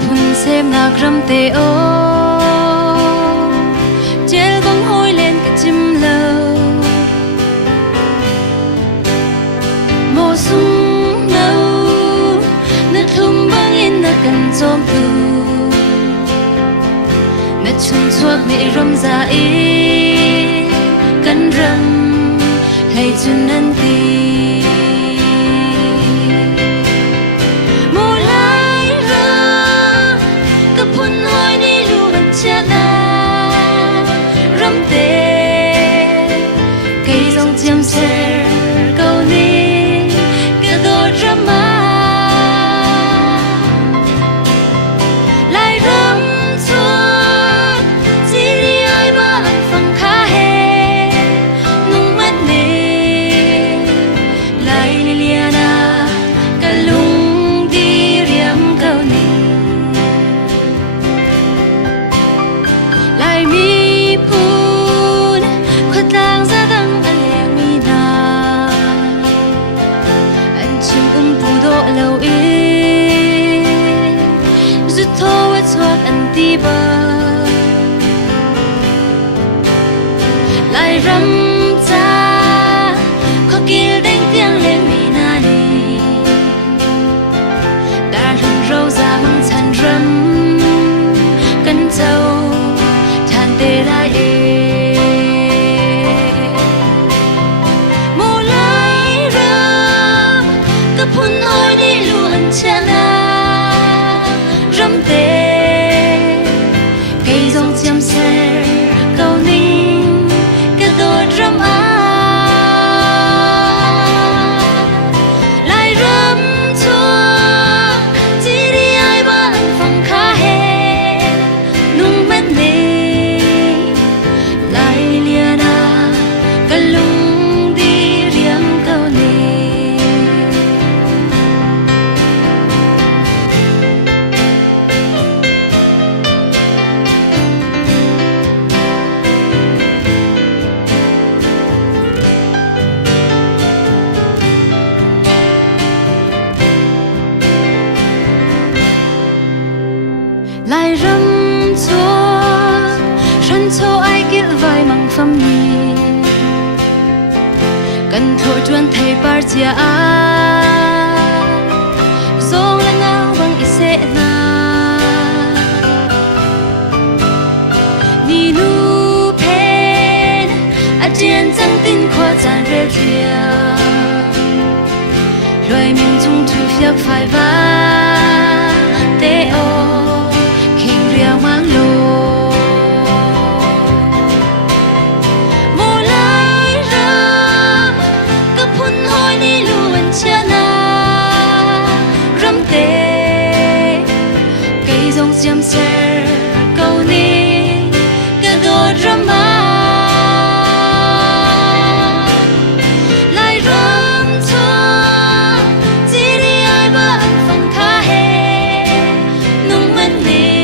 phun xem ngạc râm tê ô chê bóng hôi lên cả chim lâu mô sung nâu nè thum băng in nè cần zôm tu nè chung chuộc nè râm ra ý cần râm hay chun năn tì chim sẻ câu ní kia đôi drama lại rắm chuột chỉ đi ai mà anh phăng khá hè nung mắt nè lại Liliana cả lung đi riêng câu ní lại mi phun khuất lang ra đằng lâu in rút thô với thoát anh ti bờ lại râm cha khó kia đánh tiếng lên mi na đi đã rừng râu ra mang than râm cân châu than tê lại mô lại râm cấp hôn ôi râm tê cây dòng chim sẻ câu ninh cái đôi râm á lại râm chua chỉ đi ai ba anh phăng khá hè nung mắt nê lại Liliana cái lung đi riêng câu nê lại râm chúa sân châu ai kết vai mang phâm nhi cần thổi chuan thầy bar chia dòng lên áo bằng ít sẽ na ni nu pen a chiến tranh tin khoa giàn rêu chia rồi mình chung thu phiếc phải va tê ô riêng mang lô mô lại râm cấp hôn hôi đi luôn chia na râm tê cây dòng chim sẻ câu ní cái đôi drama lại râm chua chỉ đi ai mà anh phăng khá hè nung mắt nê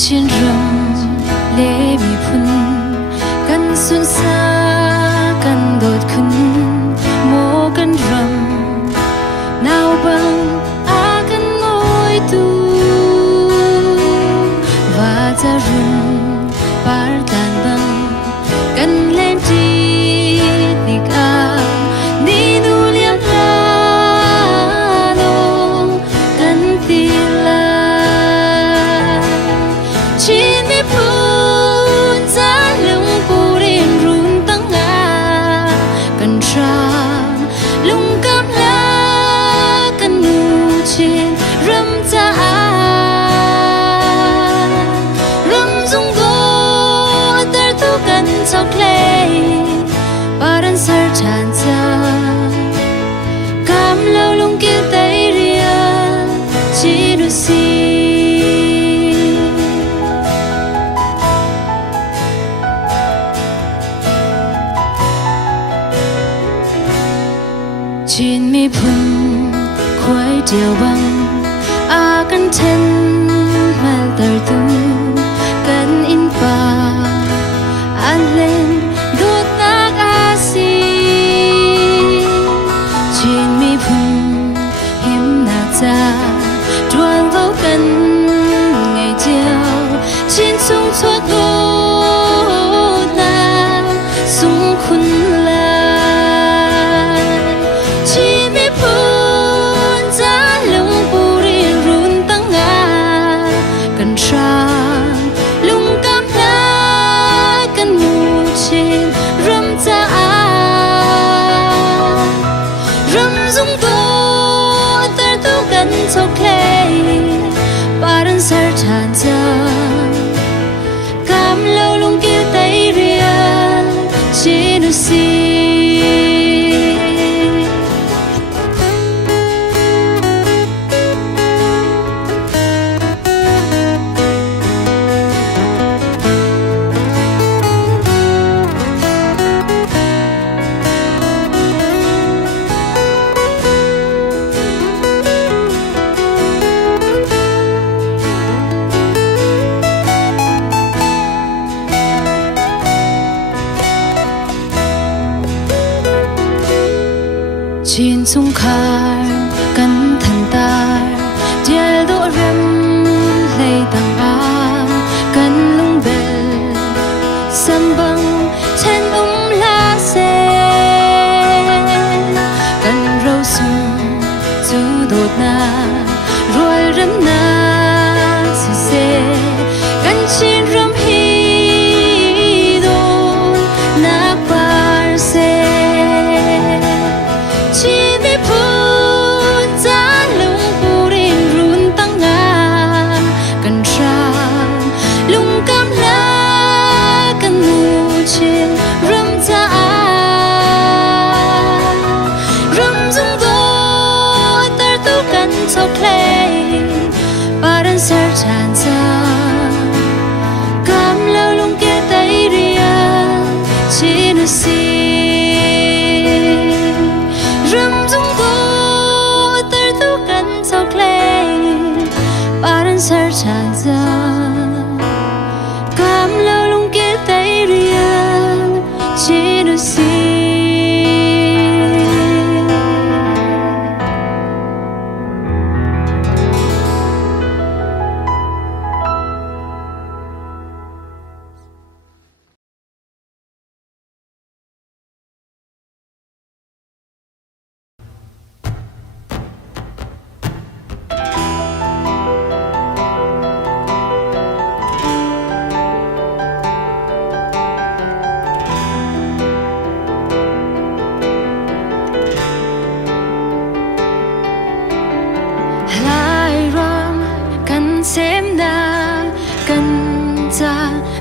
ชินรำเลมีพุนกันสุนซากันโดดขึ้นโมกันรำนาวบังอากันโมยตูว่าจะรุนปาร์ตันบังกันเล่นจีติกานี่ดูเลียงลาโลกันตีลาชีไม่พูดจะลุงปูเรียนรุนตั้งงากันชามลุงกำลากันนูชินรำจะอารำจงโกแต่ทุกันชอบเพลงปารันเสิร์ชานจากำเล่าลุงกิลไตเรียชีนุสีชินมีพุนควยเดียวบังอากันเทนมาเตอร์ตูกันอินปาอันเล่นดูดนักอาซีชินมีพุนหิมนักจาดวนเฝ้ากันไงเดียวชินสูงทวดโลดนาสูงคุณลาลุงกำลากันมูชินรำจะอารำจงโตแต่ทุกันชอบเพลงปารันเสิร์ชานจากำเล่าลุงกิลไตเรียชินุสีชินสงคารกันทันตาเดียลโดเรมเลยต่างอากันลุงเบลสัมบังเทนลาเซกันเราสูจูโดดนารวยรำนาสิเซกันชินรำฮีโดนักปาร์เซชีไม่พูดจะลุงปูเรียนรุนตั้งงากันชามลุงกำลากันมูชินรำจะอารำจงโกแต่ทุกันชอบเพลงปารันเสิร์ชานจากำเล่าลุงเกลไตเรียชินุสีรำจงโกแต่ทุกันชอบเพลงปารันเสิร์ชานจากำเล่าลุงเกลไตเรียชินุสี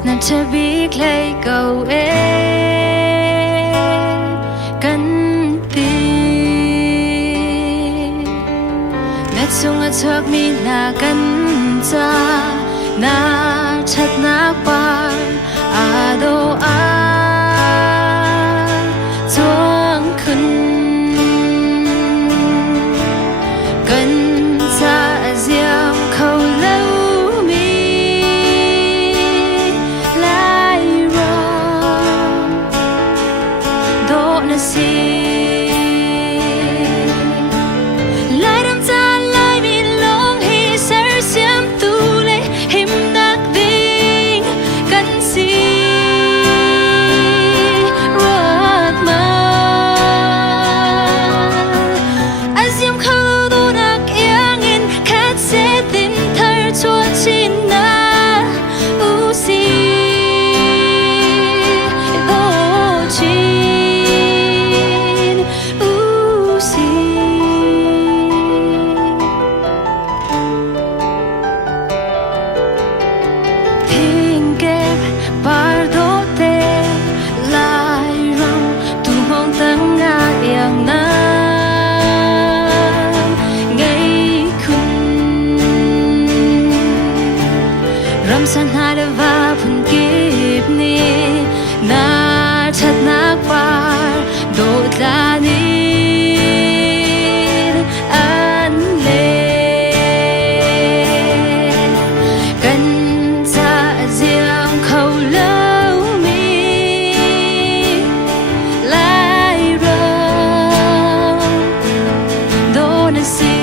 Nagsabi klay ikaw ganti Natsungat huwag minaganza Na chat na par ado tuang kun Ganza aziam kau lau mi na si